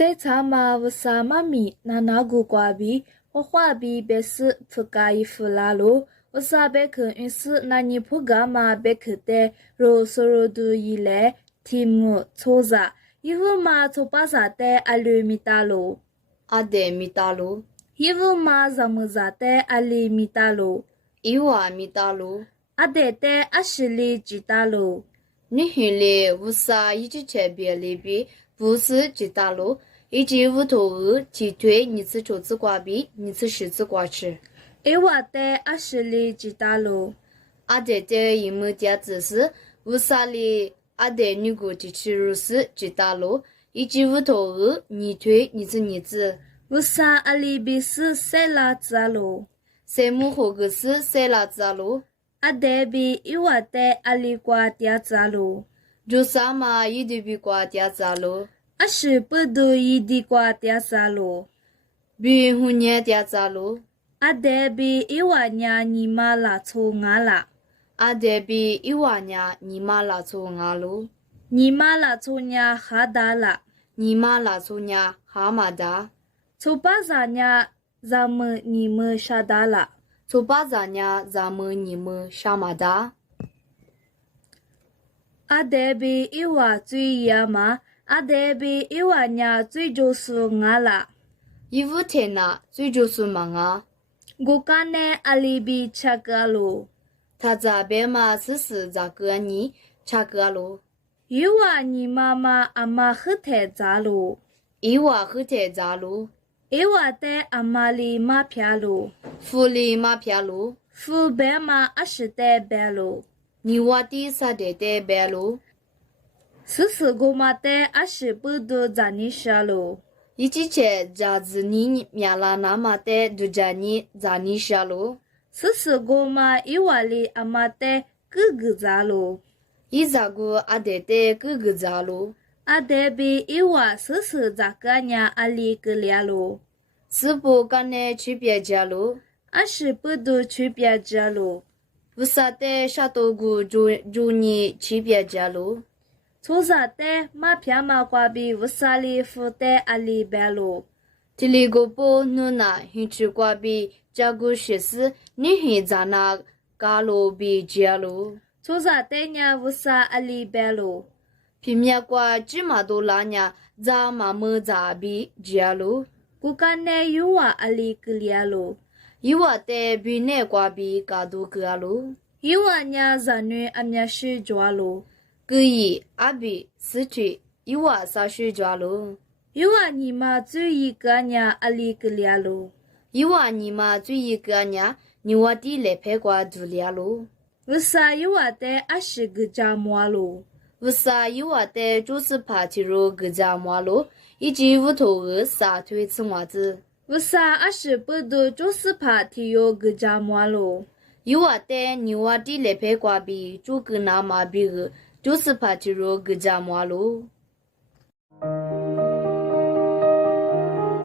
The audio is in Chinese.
塞查马乌萨马米那那古瓜比，我画比别是普嘎伊弗拉鲁，乌萨贝克运是那尼普嘎马贝克的罗索罗杜伊勒提姆错扎，伊夫马错巴萨的阿鲁米达鲁，阿德米达鲁，伊夫马扎姆扎的阿里米达鲁，伊瓦米达鲁，阿德的阿什里吉达鲁。你黑嘞乌萨一直前边里边不是吉达鲁，以及乌头乌提推你次ço子瓜比，你次十字瓜吃。伊瓦的阿什里吉达鲁，阿德的一亩家子是乌萨里阿德女古提吃如是吉达鲁，以及乌头乌你推你次。乌萨阿里比是塞拉扎鲁，塞姆霍格斯塞拉扎鲁。阿德比伊瓦的阿里瓜迪亚扎鲁，就啥嘛一对比瓜迪亚扎鲁，阿是不都伊迪瓜迪亚扎鲁，比胡年迪亚扎鲁，阿德比伊瓦nhà尼玛拉错牙啦，阿德比伊瓦nhà尼玛拉错牙鲁，尼玛拉错nhà哈达啦，尼玛拉错nhà哈马达，错巴扎nhà咱们尼么沙达啦。错巴扎nhà咱们尼么沙马达。阿德比伊瓦最呀嘛，阿德比伊瓦nhà最就是牙啦。伊夫天呐，最就是忙啊。我干呢阿里比查格鲁，他这边嘛是咋个你查个路？伊瓦尼妈妈阿妈和太扎鲁，伊娃和太咋路？伊瓦的阿妈里马撇鲁，福里马撇路，福白马阿是的白鲁，你娃的啥的白路？是个马的阿是不多扎尼沙鲁，一起去扎子你面拉那马的都扎你扎你下路，是个马伊瓦里阿妈的哥哥扎鲁，伊咋个阿的哥哥扎路？阿德比伊瓦是扎个伢阿里个俩鲁，是不跟呢区别家路？阿是不多区别家鲁，不啥的啥都顾住你区别家路？错啥的马撇马瓜比乌萨里夫的阿里白鲁，这里个不努那兴趣瓜比加个学士，你还咋那嘎路比家路？错啥的伢乌萨阿里白鲁。平面瓜芝麻多拉呢，咋嘛么咋比家路？古干呢有瓦阿里格里亚鲁，伊娃的比那瓜比嘎多个路？有瓦伢咱女阿伢是抓鲁，个伊阿比四岁，伊娃啥学抓路？有瓦尼玛最一个伢阿里格里亚鲁，伊娃你妈最一个呢，你娃的来拍瓜做了路？乌萨有瓦的阿是个扎摩鲁，乌萨伊娃的就是怕提肉个扎马路，以及乌头儿啥推吃娃子。乌萨阿是不多就是怕提有个扎摩鲁，伊娃的你娃的来拍瓜比，就跟那妈比个，就是怕提肉个扎马路。